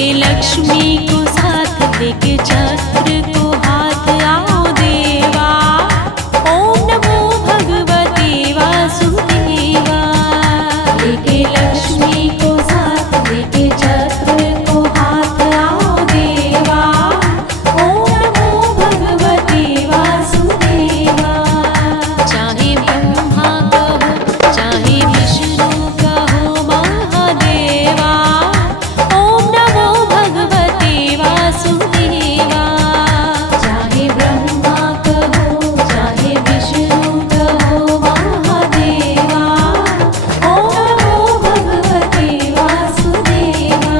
लेके लक्ष्मी को साथ लेके चक्र को हाथ आओ देवा। ओम नमो भगवते वासुदेवा। लेके लक्ष्मी को साथ लेके चक्र को हाथ आओ देवा। ओम नमो भगवते वासुदेवा। चाहे ब्रह्मा कहो चाहे विष्णु कहो महादेवा। ओम नमो भगवते वासुदेवा। चाहे ब्रह्मा कहो चाहे विष्णु कहो महादेवा। ओम नमो भगवते वासुदेवा।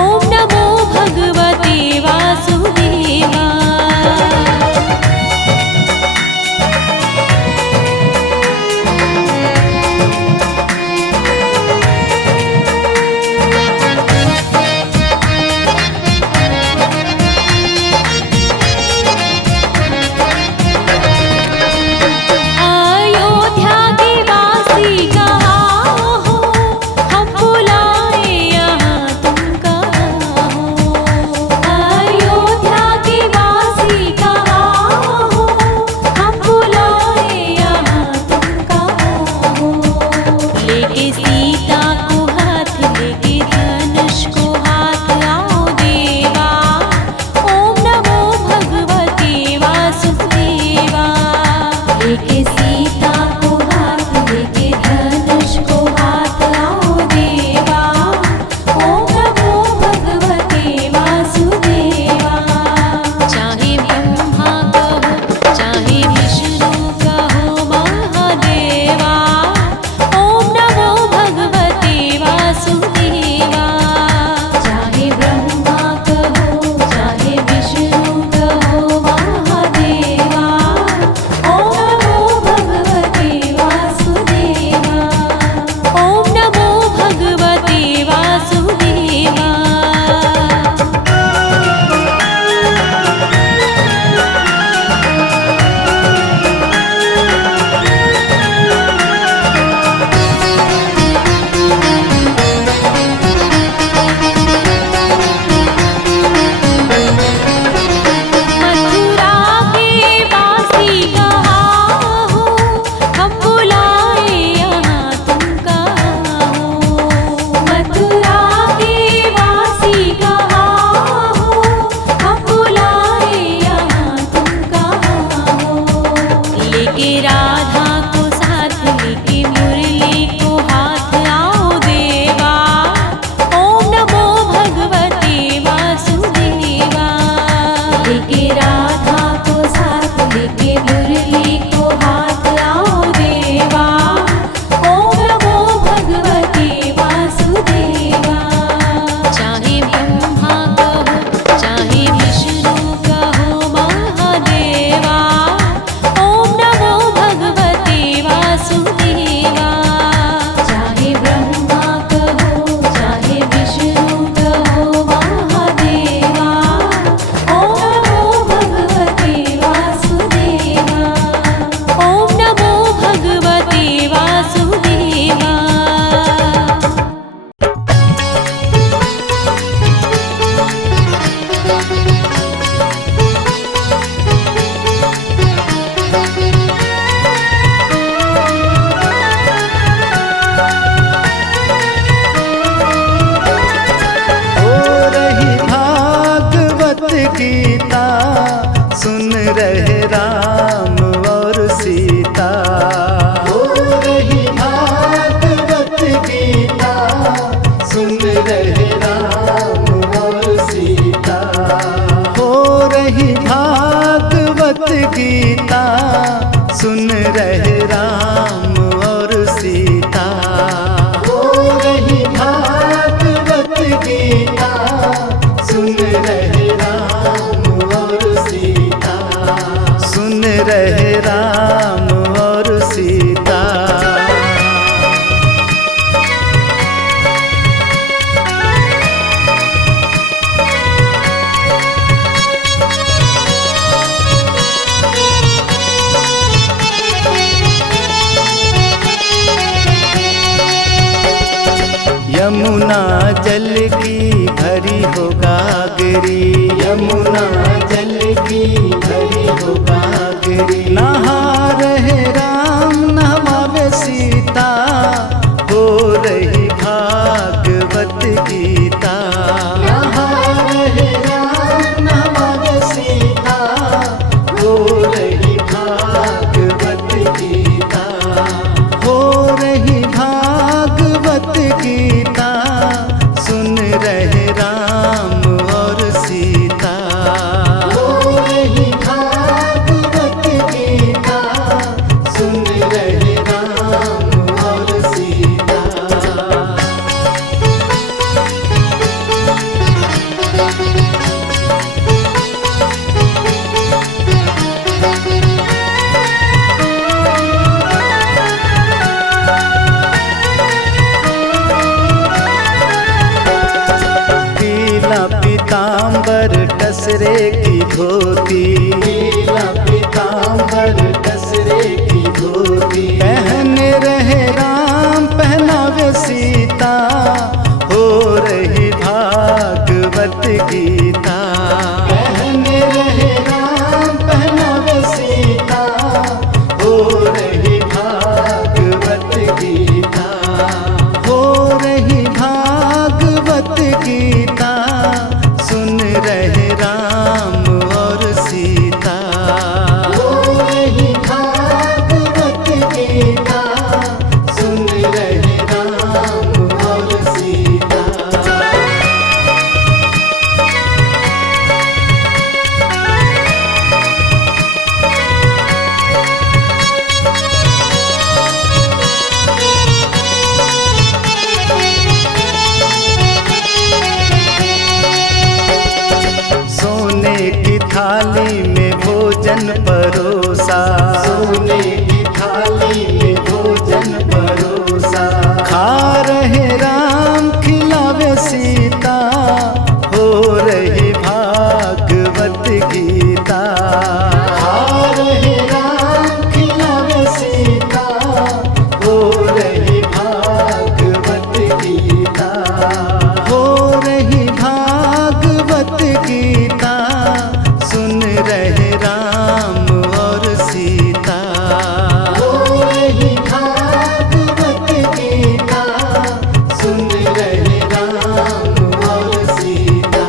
ओम नमो भगवते वासुदेवा। अयोध्या के वासी कहाँ हो, हम बुलाए यहाँ तुम कहाँ हो। अयोध्या के वासी कहाँ हो, हम बुलाए यहाँ तुम कहाँ हो। लेके सीता को हाथ लेके धनुष को हाथ आओ देवा। ओम नमो भगवते वासुदेवा। लेके सीता को हाथ लेके धनुष को हाथ आओ देवा। ओम नमो भगवते वासुदेवा। चाहे ब्रह्मा कहो चाहे विष्णु कहो महादेवा। ओम नमो भगवते वासुदेवा। चाहे ब्रह्मा कहो चाहे विष्णु कहो महादेवा। ओम नमो भगवते वासुदेवा। ओम नमो भगवते वासुदेवा। मथुरा के वासी कहाँ हो, हम बुलाए यहाँ तुम कहाँ हो। मथुरा के वासी कहाँ हो, हम बुलाए यहाँ तुम कहाँ हो। लेके राधा को साथ लेके मुरली को हाथ आओ देवा। ओम नमो भगवते वासुदेवा। लेके राधा को साथ लेके मुरली को हाथ आओ देवा। ओम नमो भगवते वासुदेवा। चाहे ब्रह्मा कहो चाहे विष्णु कहो महादेवा। ओम नमो भगवते वासुदेवा। चाहे ब्रह्मा कहो चाहे विष्णु कहो महादेवा। ओम नमो भगवते वासुदेवा। ओम नमो भगवते वासुदेवा। हो रही भागवत गीता सुन रहे राम और सीता। हो रही भागवत गीता सुन रहे राम और सीता। हो रही भागवत गीता सुन रहे राम और सीता। हो रही भागवत गीता सुन रहे राम और सीता। सुन रहे राम और सीता। यमुना जल की भरी भरी हो गागरी, यमुना जल की भरी हो गागरी। नहा रहे राम नहवावे सीता, हो रही भागवत गीता। नहा रहे राम नहवावे सीता, हो रही भागवत गीता। हो रही भागवत गीता, सुन रहे राम और सीता। हो रही भागवत गीता, सुन रहे राम और सीता। पीला पीताम्बर टसरे की धोती, पीला पीताम्बर टसरे की धोती। पहने रहे राम पहनावे सीता, हो रही भागवत गीता। पहने रहे राम पहनावे सीता, हो रही भागवत गीता। हो रही भागवत गीता, सुन रहे राम और सीता। हो रही भागवत गीता, सुन रहे राम और सीता। सोने की थाली में भोजन परोसा, सोने की थाली में भोजन परोसा। खा रहे राम खिलावे सीता, हो रही भागवत गीता। खा रहे राम खिलावे सीता, हो रही भागवत गीता। हो रही भागवत गीता, सुन रहे राम और सीता। हो रही भागवत गीता, सुन रहे राम और सीता।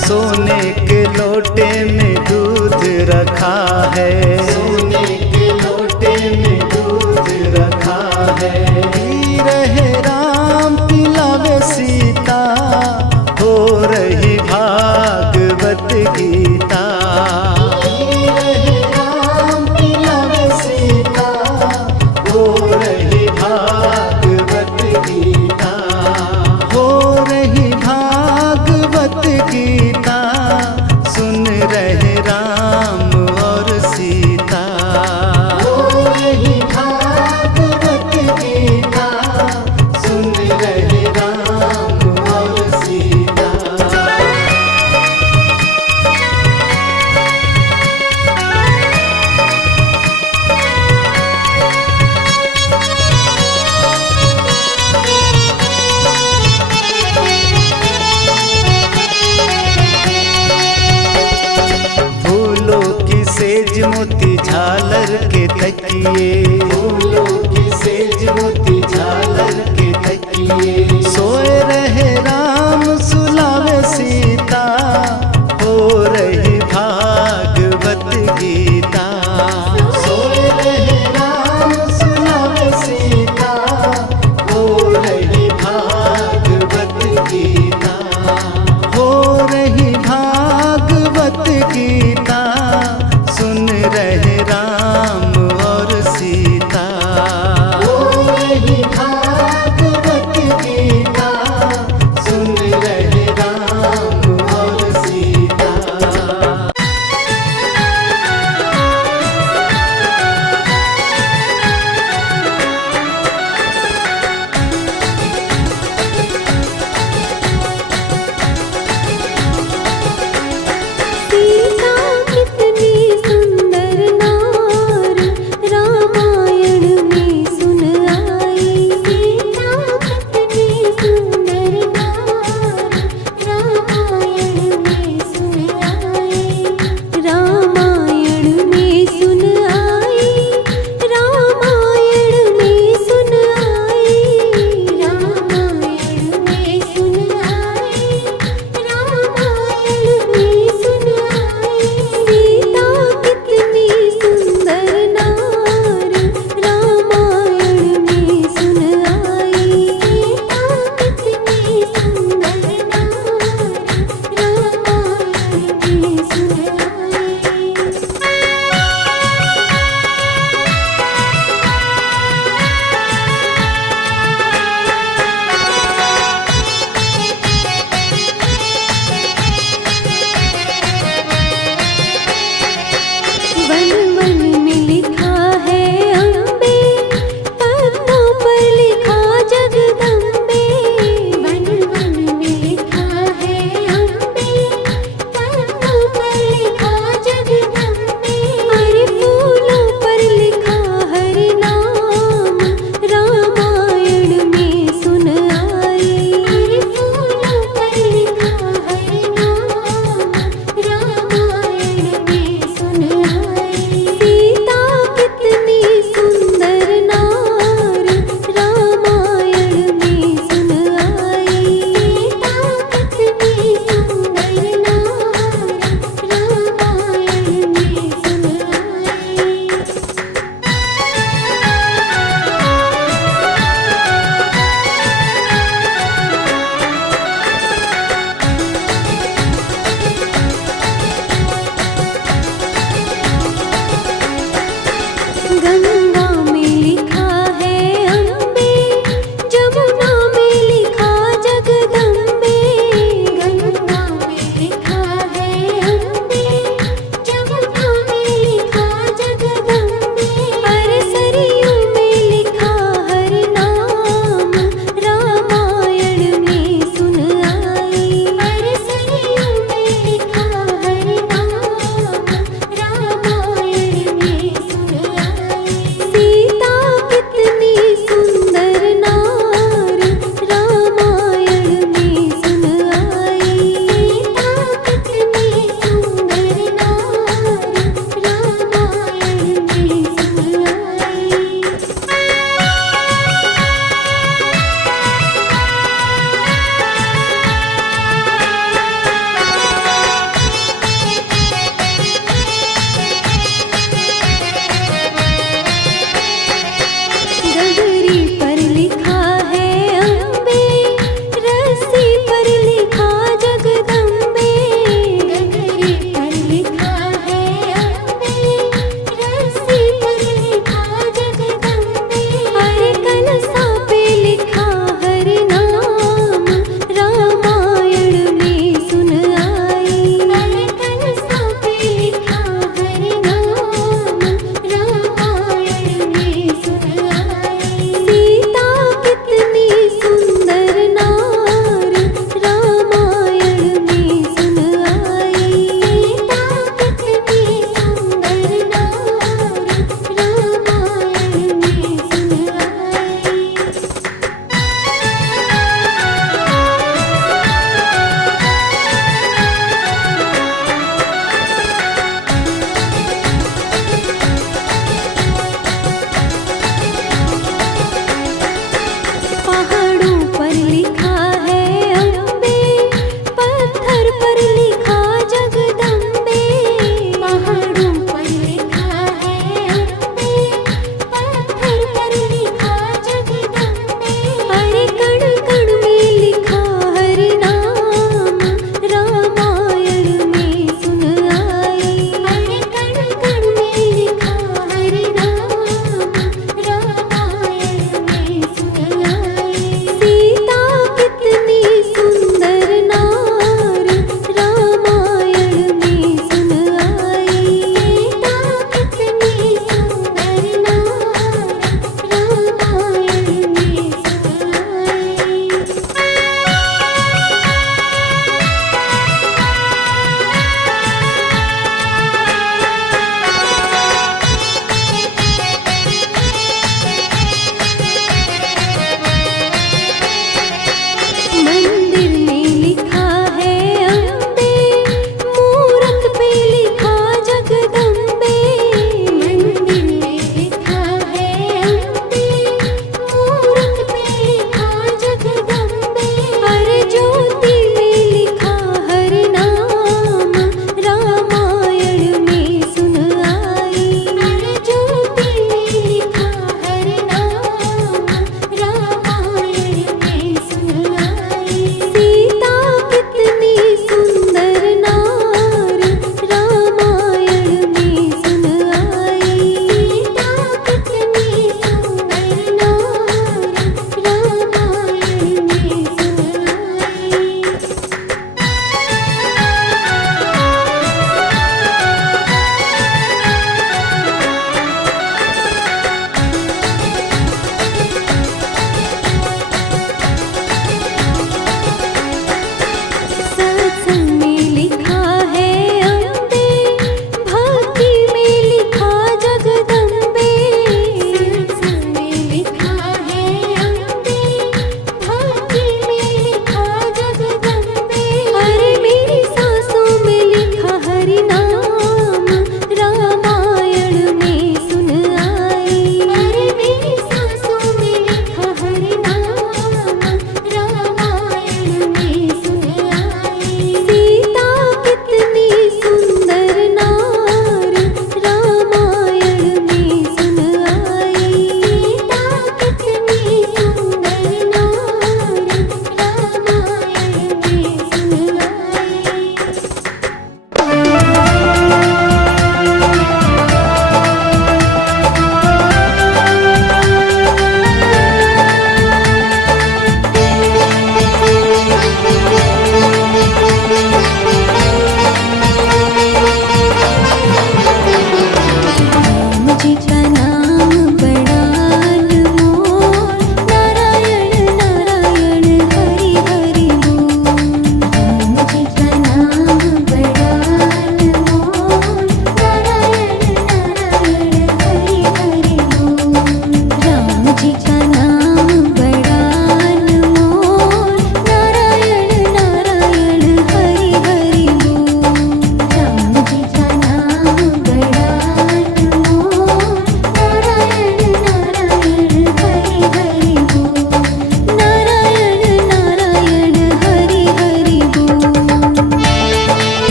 सोने के लोटे में दूध रखा है, सोने के लोटे में दूध रखा है। पी रहे राम पिलावे सीता, हो रही भागवत गीता। पी रहे राम पिलावे सीता, हो रही भागवत गीता। हो रही भागवत गीता, सुन रहे राम और सीता। हो रही भागवत गीता, सुन रहे राम और सीता। फूलों की सेज मोती झालर के तकिए, फूलों की सेज मोती झालर के तकिए।